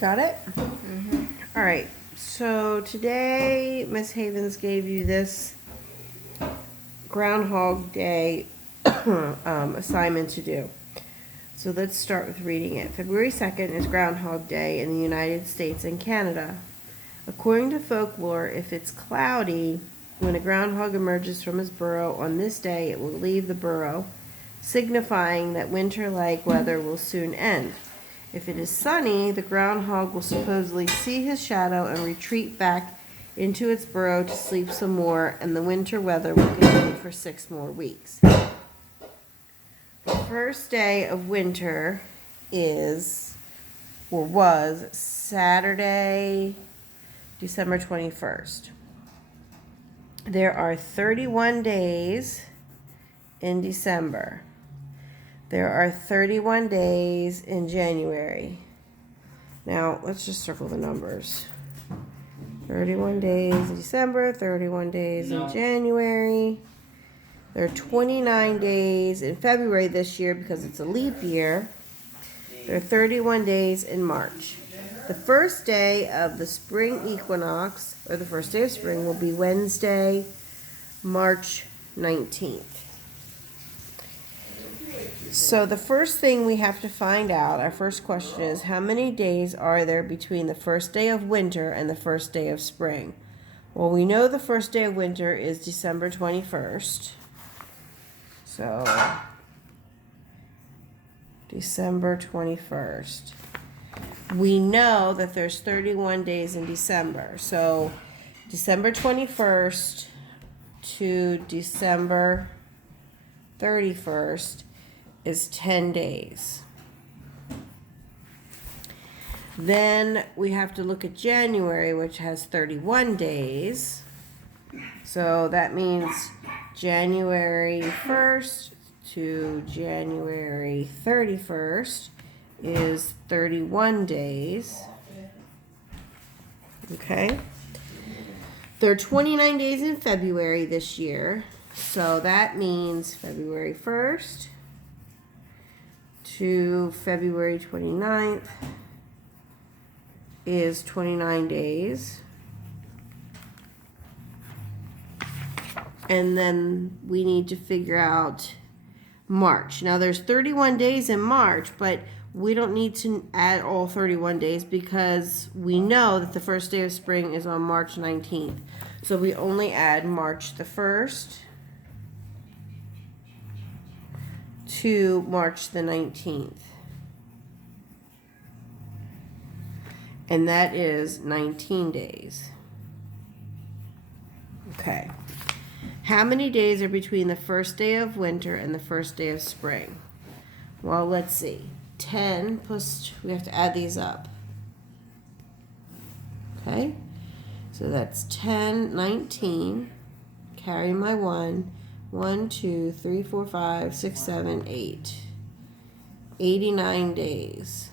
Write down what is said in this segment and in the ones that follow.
Got it? All right. So today, Miss Havens gave you this Groundhog Day assignment to do. So let's start with reading it. February 2nd is Groundhog Day in the United States and Canada. According to folklore, if it's cloudy, when a groundhog emerges from his burrow on this day, it will leave the burrow, signifying that winter-like weather will soon end. If it is sunny, the groundhog will supposedly see his shadow and retreat back into its burrow to sleep some more, and the winter weather will continue for 6 more weeks. The first day of winter is, or was, Saturday, December 21st. There are 31 days in December. There are 31 days in January. Now, let's just circle the numbers. 31 days in December, 31 days in January. There are 29 days in February this year because it's a leap year. There are 31 days in March. The first day of the spring equinox, or the first day of spring, will be Wednesday, March 19th. So the first thing we have to find out, our first question is, how many days are there between the first day of winter and the first day of spring? Well, we know the first day of winter is December 21st. So, December 21st. We know that there's 31 days in December. So, December 21st to December 31st is 10 days. Then we have to look at January, which has 31 days. So that means January 1st to January 31st is 31 days. Okay. There are 29 days in February this year. So that means February 1st to February 29th is 29 days. And then we need to figure out March. Now there's 31 days in March, but we don't need to add all 31 days because we know that the first day of spring is on March 19th. So we only add March the 1st to March the 19th. And that is 19 days. Okay. How many days are between the first day of winter and the first day of spring? Well, let's see. 10 plus, we have to add these up. Okay? So that's 10, 19. Carry my 1. 1, 2, 3, 4, 5, 6, 7, 8. 89 days.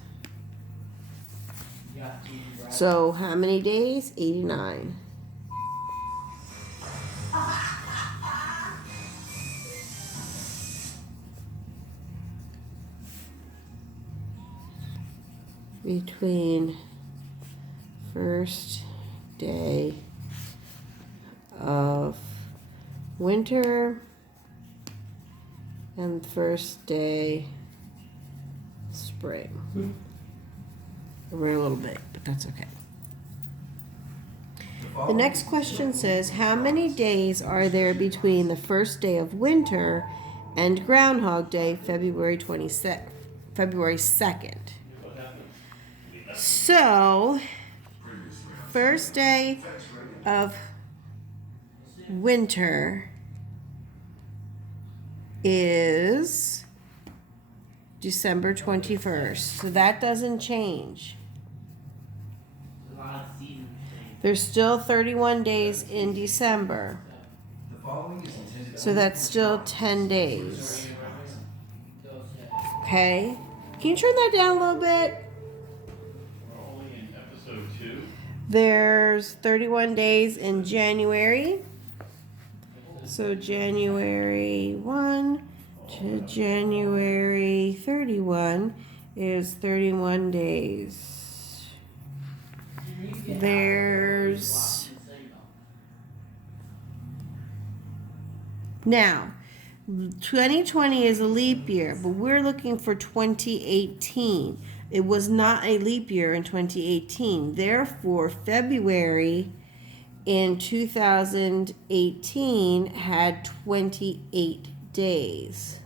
So how many days? 89. Between first day of winter and first day spring. We're a little bit, but that's okay. The next question says, how many days are there between the first day of winter and Groundhog Day, February 2nd? So, first day of winter is December 21st. So that doesn't change. There's still 31 days in December. So that's still 10 days. Okay? Can you turn that down a little bit? There's 31 days in January. So January 1 to January 31 is 31 days. there's now 2020 is a leap year, but we're looking for 2018. It was not a leap year in 2018. Therefore, February in 2018 had 28 days.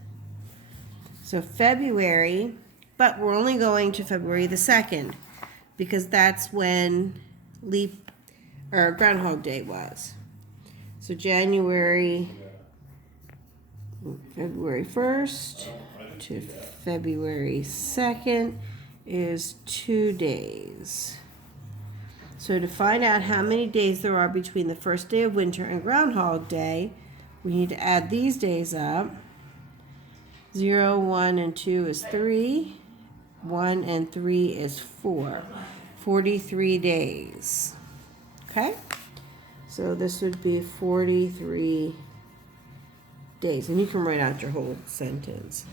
So February, but we're only going to February the 2nd because that's when Groundhog Day was. So February 1st to February 2nd is 2 days. So to find out how many days there are between the first day of winter and Groundhog Day, we need to add these days up. 0, 1, and 2 is 3. 1 and 3 is 4. 43 days. Okay? So this would be 43 days. And you can write out your whole sentence.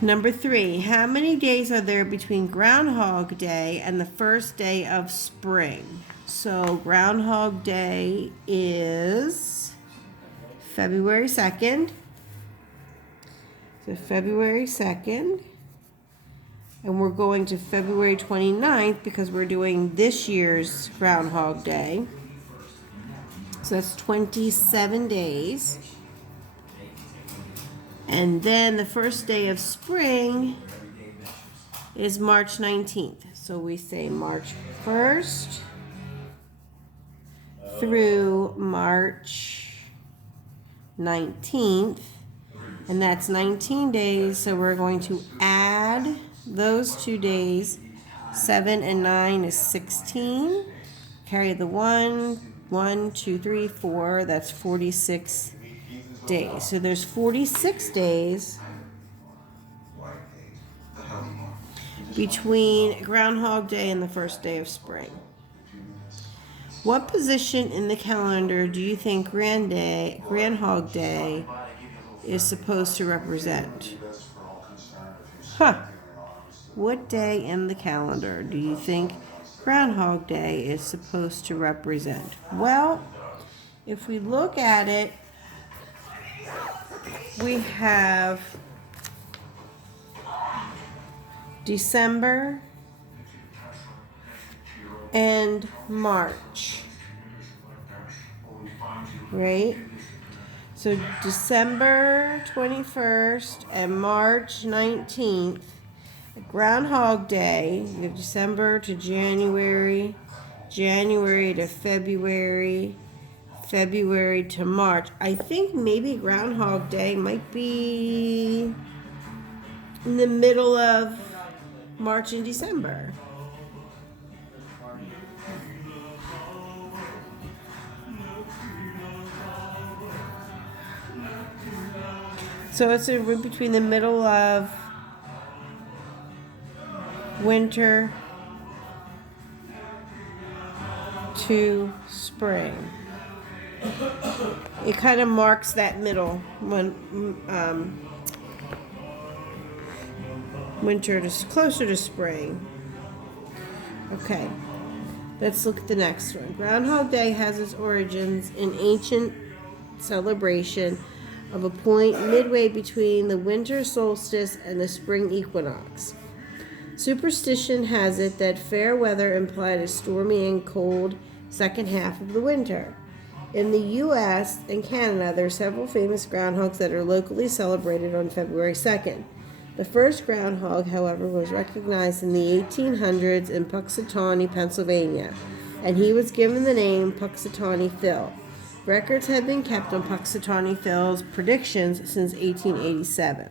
Number 3, how many days are there between Groundhog Day and the first day of spring? So Groundhog Day is February 2nd. So February 2nd. And we're going to February 29th because we're doing this year's Groundhog Day. So that's 27 days. And then the first day of spring is March 19th. So we say March 1st through March 19th. And that's 19 days. So we're going to add those 2 days. 7 and 9 is 16. Carry the 1, 1, 2, 3, 4. That's 46 days. So there's 46 days between Groundhog Day and the first day of spring. What position in the calendar do you think Groundhog Day is supposed to represent? What day in the calendar do you think Groundhog Day is supposed to represent? Well, if we look at it, we have December and March, right? So December 21st and March 19th, Groundhog Day, you have December to January, January to February, February to March. I think maybe Groundhog Day might be in the middle of March and December. So it's in between the middle of winter to spring. It kind of marks that middle when winter is closer to spring. Okay, let's look at the next one. Groundhog Day has its origins in ancient celebration of a point midway between the winter solstice and the spring equinox. Superstition has it that fair weather implied a stormy and cold second half of the winter. In the U.S. and Canada, there are several famous groundhogs that are locally celebrated on February 2nd. The first groundhog, however, was recognized in the 1800s in Punxsutawney, Pennsylvania, and he was given the name Punxsutawney Phil. Records have been kept on Punxsutawney Phil's predictions since 1887.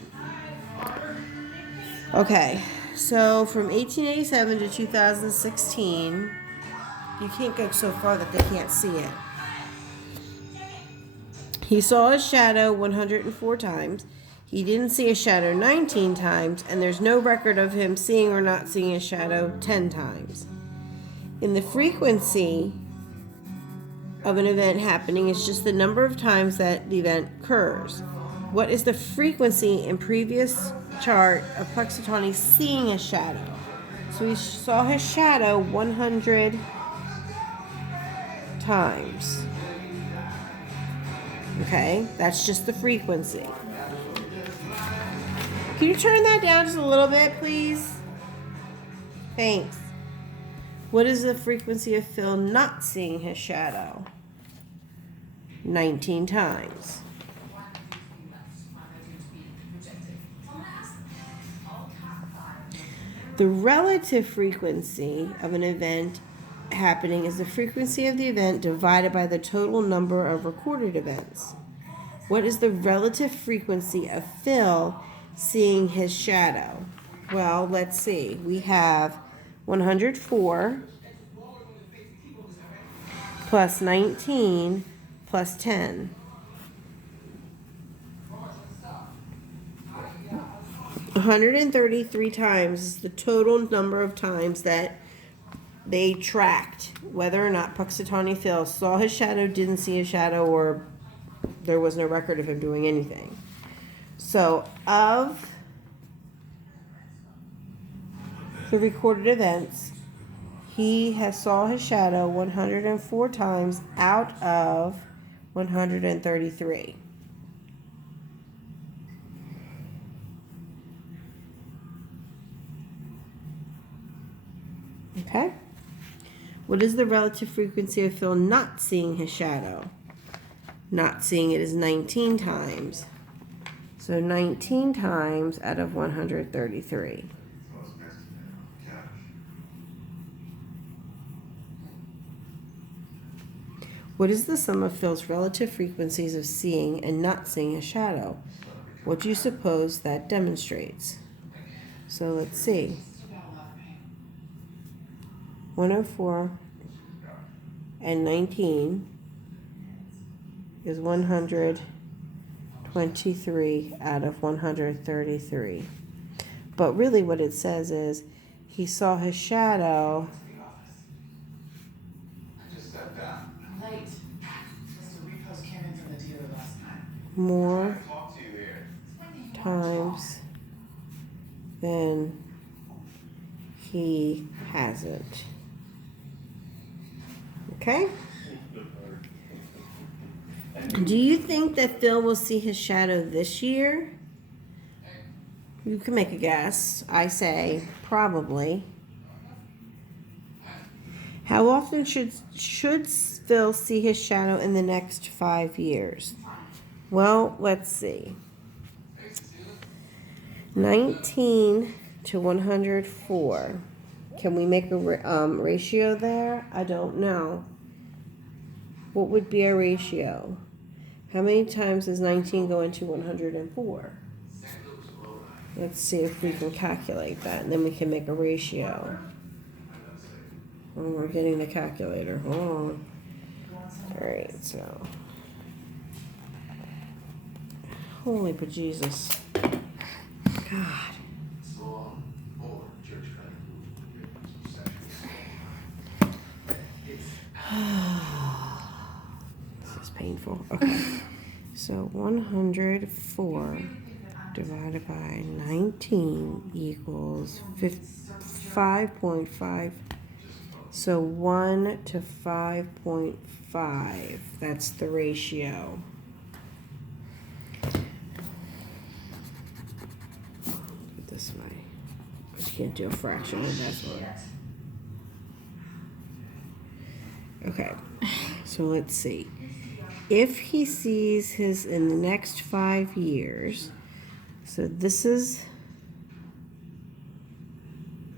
Okay, so from 1887 to 2016, you can't go so far that they can't see it. He saw his shadow 104 times. He didn't see a shadow 19 times, and there's no record of him seeing or not seeing a shadow 10 times. In the frequency of an event happening, it's just the number of times that the event occurs. What is the frequency in previous chart of Punxsutawney seeing a shadow? So he saw his shadow 100 times. Okay, that's just the frequency. Can you turn that down just a little bit, please? Thanks. What is the frequency of Phil not seeing his shadow? 19 times. The relative frequency of an event happening is the frequency of the event divided by the total number of recorded events. What is the relative frequency of Phil seeing his shadow? Well, let's see. We have 104 plus 19 plus 10. 133 times is the total number of times that they tracked whether or not Puxatawny Phil saw his shadow, didn't see his shadow, or there was no record of him doing anything. So, of the recorded events, he has saw his shadow 104 times out of 133. Okay? What is the relative frequency of Phil not seeing his shadow? Not seeing it is 19 times. So 19 times out of 133. What is the sum of Phil's relative frequencies of seeing and not seeing his shadow? What do you suppose that demonstrates? So let's see. 104 and 19 is 123 out of 133. But really what it says is he saw his shadow more times than he hasn't. Okay? Do you think that Phil will see his shadow this year? You can make a guess. I say probably. How often should Phil see his shadow in the next 5 years? Well, let's see. 19 to 104. Can we make a ratio there? I don't know. What would be a ratio? How many times does 19 go into 104? Let's see if we can calculate that, and then we can make a ratio. Oh, we're getting the calculator. Hold on. All right, so. Holy bejesus. God. This is painful. Okay. So 104 divided by 19 equals 5.5. So 1 to 5.5. That's the ratio. This way. You can't do a fraction with this one. Okay, so let's see. If he sees his in the next 5 years, so this is,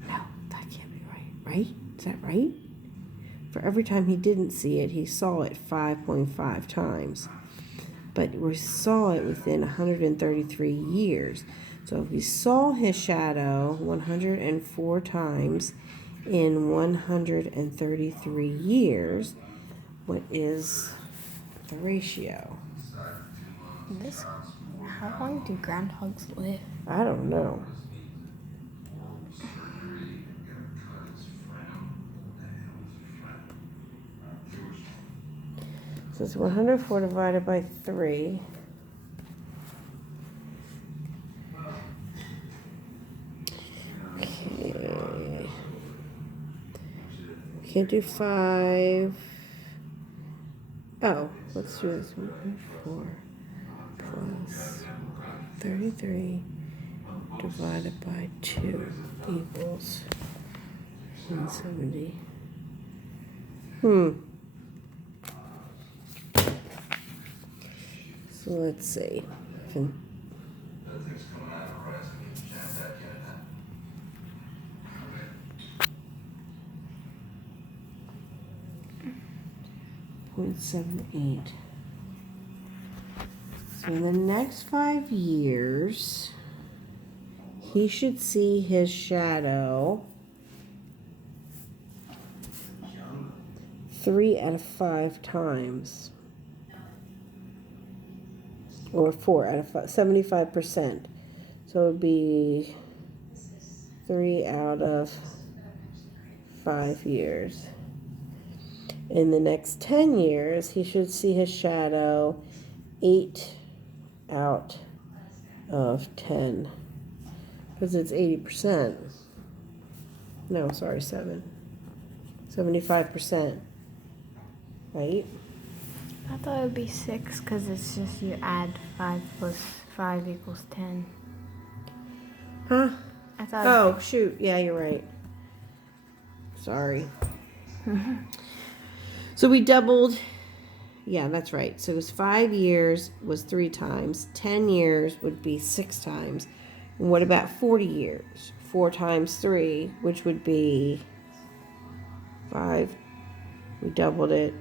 no, that can't be right, right? Is that right? For every time he didn't see it, he saw it 5.5 times. But we saw it within 133 years. So if we saw his shadow 104 times in 133 years, what is the ratio? How long do groundhogs live? I don't know. So it's 104 divided by 3. Okay. Can't do 5. Oh, let's do this. 4 plus 33 divided by 2 equals 170. So let's see. 0.78. So in the next 5 years, he should see his shadow 3 out of 5 times. Or 4 out of 5, 75%. So it would be 3 out of 5 years. In the next 10 years, he should see his shadow 8 out of 10. Because it's 80%. No, sorry, 75%. Right? I thought it would be 6 because it's just you add 5 plus 5 equals 10. Huh? I thought. Oh, shoot. Yeah, you're right. Sorry. So we doubled. Yeah, that's right. So it was 5 years was 3 times. 10 years would be 6 times. And what about 40 years? 4 times 3, which would be 5. We doubled it.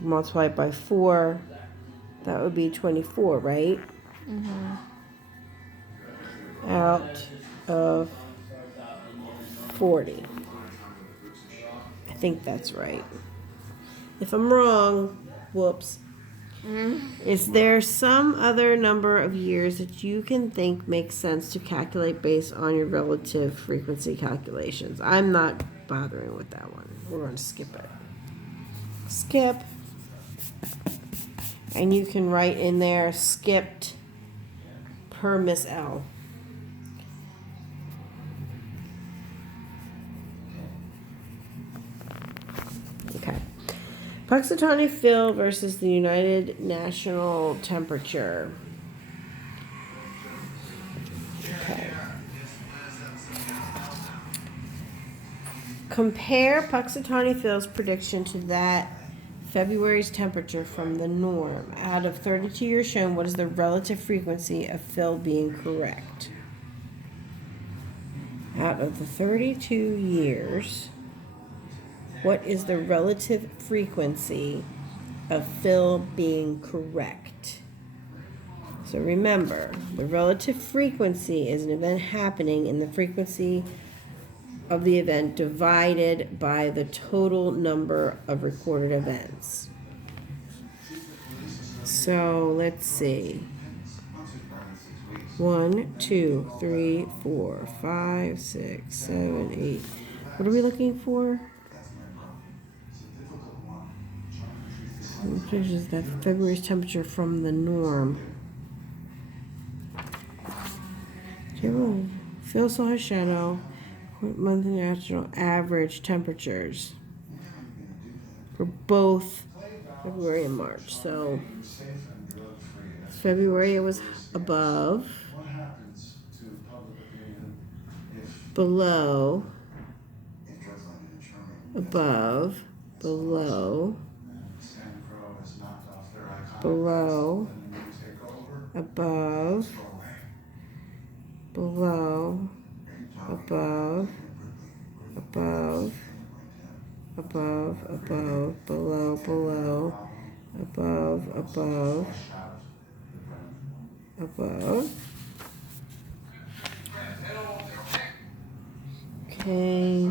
Multiplied by 4. That would be 24, right? Out of 40. I think that's right. If I'm wrong, whoops. Is there some other number of years that you can think makes sense to calculate based on your relative frequency calculations? I'm not bothering with that one. We're going to skip it. Skip. And you can write in there, skipped per Miss L. Okay. Puxatawny Phil versus the United National Temperature. Okay. Compare Puxatawny Phil's prediction to that February's temperature from the norm. Out of 32 years shown, what is the relative frequency of Phil being correct? Out of the 32 years, what is the relative frequency of Phil being correct? So remember, the relative frequency is an event happening and the frequency of the event divided by the total number of recorded events. So let's see. 1, 2, 3, 4, 5, 6, 7, 8. What are we looking for? Which is that February's temperature from the norm. Phil saw his shadow. Monthly national average temperatures for both February and March. So February it was above, below, above, below, below, above, below, above, above, above, above, below, below, above, above, above. Okay.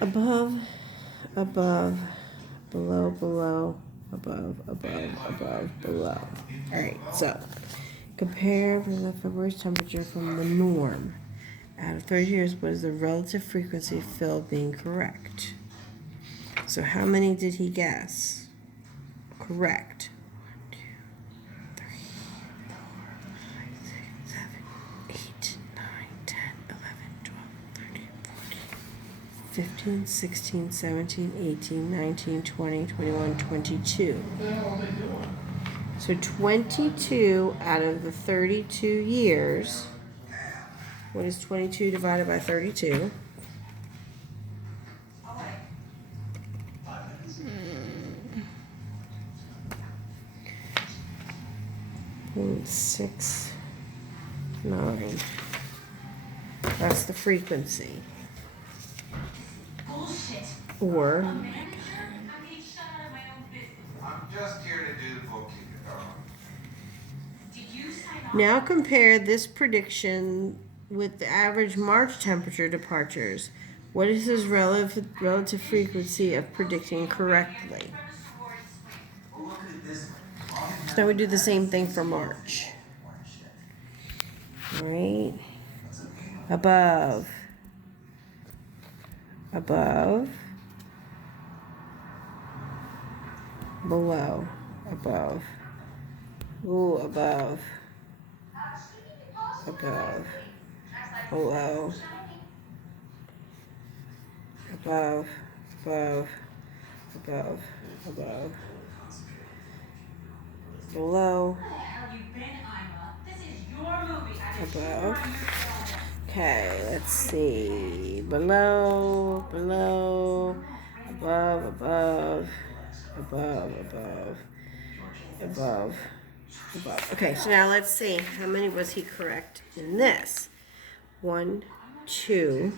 Above, above, below, below, above, above, above, below. Alright, so compare the February's temperature from the norm. Out of 30 years, what is the relative frequency of Phil being correct? So how many did he guess? Correct. 1, 2, 3, 4, 5, 6, 7, 8, 9, 10, 11, 12, 13, 14, 15, 16, 17, 18, 19, 20, 21, 22. So 22 out of the 32 years. What is 22 divided by 32? 0.69. That's the frequency. Or I'm just here to do the bookkeeping. now compare this prediction with the average March temperature departures. What is his relative frequency of predicting correctly? So now we do the same thing for March. All right. Above. Above. Below. Above. Ooh, above. Above. Below. Above. Above. Above. Above. Below. Above. Okay, let's see. Below, below, above, above, above, above, above, above. Okay, so now let's see. How many was he correct in this? 1, 2,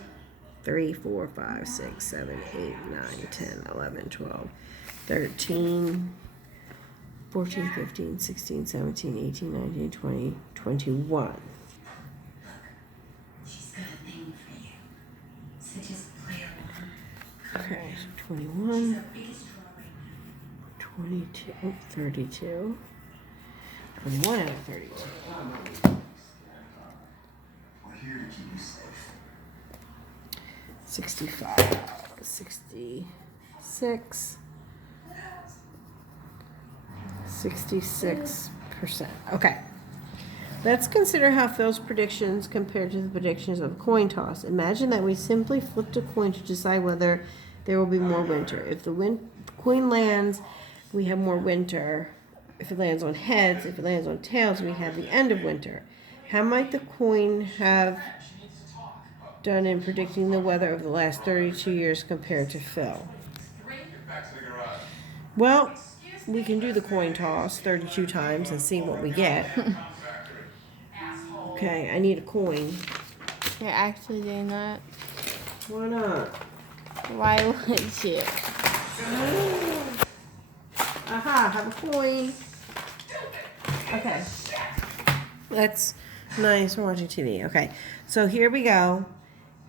3, 4, 5, 6, 7, 8, 9, 10, 11, 12, 13, 14, 15, 16, 17, 18, 19, 20, 21. She's got a thing for you. So just play along. Okay, so She's 21, our biggest draw right now. 22, 32. And 1 out of 32. We're here to keep you safe. 65, 66, 66%. Okay. Let's consider how Phil's predictions compare to the predictions of a coin toss. Imagine that we simply flipped a coin to decide whether there will be more winter. If the coin lands, we have more winter. If it lands on heads, if it lands on tails, we have the end of winter. How might the coin have done in predicting the weather of the last 32 years compared to Phil? Well, we can do the coin toss 32 times and see what we get. Okay, I need a coin. You're actually doing that? Why not? Why would you? Aha, have a coin. Okay. That's nice. We're watching TV. Okay, so here we go.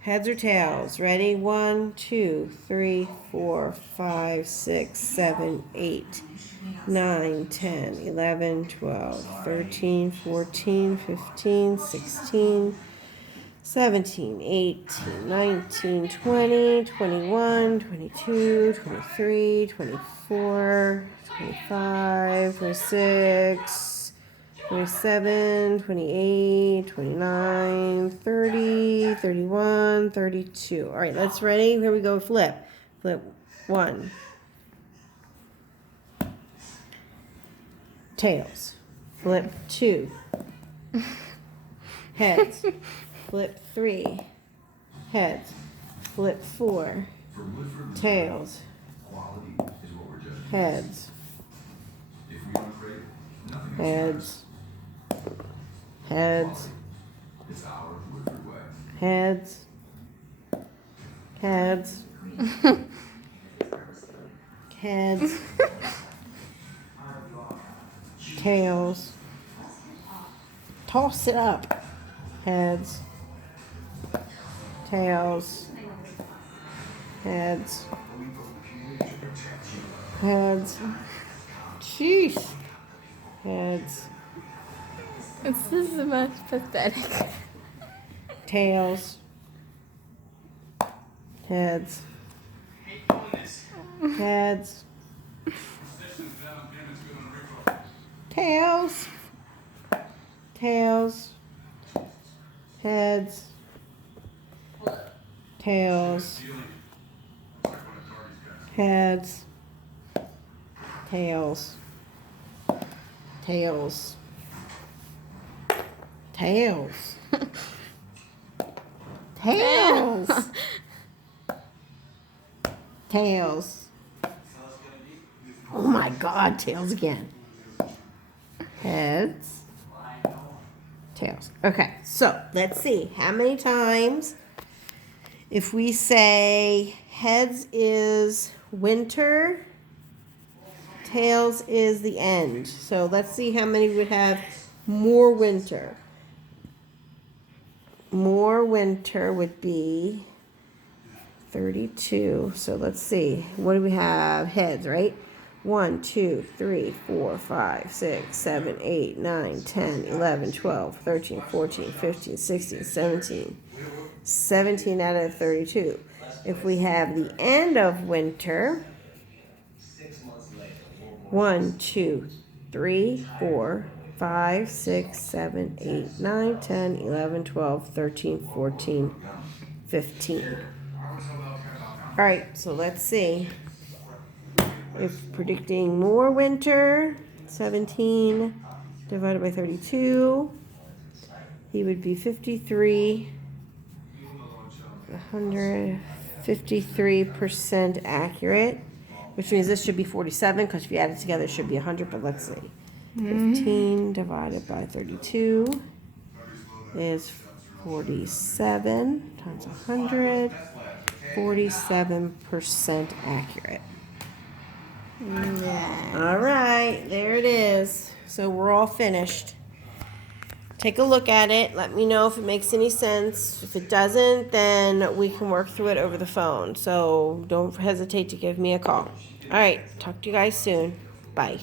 Heads or tails? Ready? 1, 2, 3, 4, 5, 6, 7, 8, 9, 10, 11, 12, 13, 14, 15, 16, 17, 18, 19, 20, 21, 22, 23, 24, 25, 26, 27, 28, 29, 30, 31, 32. All right, let's ready. Here we go. Flip. Flip 1. Tails. Flip 2. Heads. Flip 3. Heads. Flip 4. Tails. Heads. Heads. Heads. Heads. Heads. Heads. Tails. Toss it up. Heads. Tails. Heads. Heads. Jeez. Heads. This is the most pathetic. Tails. Heads. Heads. Tails. Tails. Heads. Tails. Heads, tails, tails, tails, tails, tails. Oh my God, tails again. Heads, tails. Okay, so let's see how many times. If we say heads is winter, tails is the end. So let's see how many would have more winter. More winter would be 32. So let's see. What do we have? Heads, right? 1, 2, 3, 4, 5, 6, 7, 8, 9, 10, 11, 12, 13, 14, 15, 16, 17. 17 out of 32. If we have the end of winter, 1, 2, 3, 4, 5, 6, 7, 8, 9, 10, 11, 12, 13, 14, 15. All right, so let's see. If predicting more winter, 17 divided by 32, he would be 53. 153% accurate, which means this should be 47 because if you add it together it should be 100, but let's see. 15 divided by 32 is 47 times 100, 47% accurate. All right, there it is. So we're all finished. Take a look at it. Let me know if it makes any sense. If it doesn't, then we can work through it over the phone. So don't hesitate to give me a call. All right, talk to you guys soon. Bye.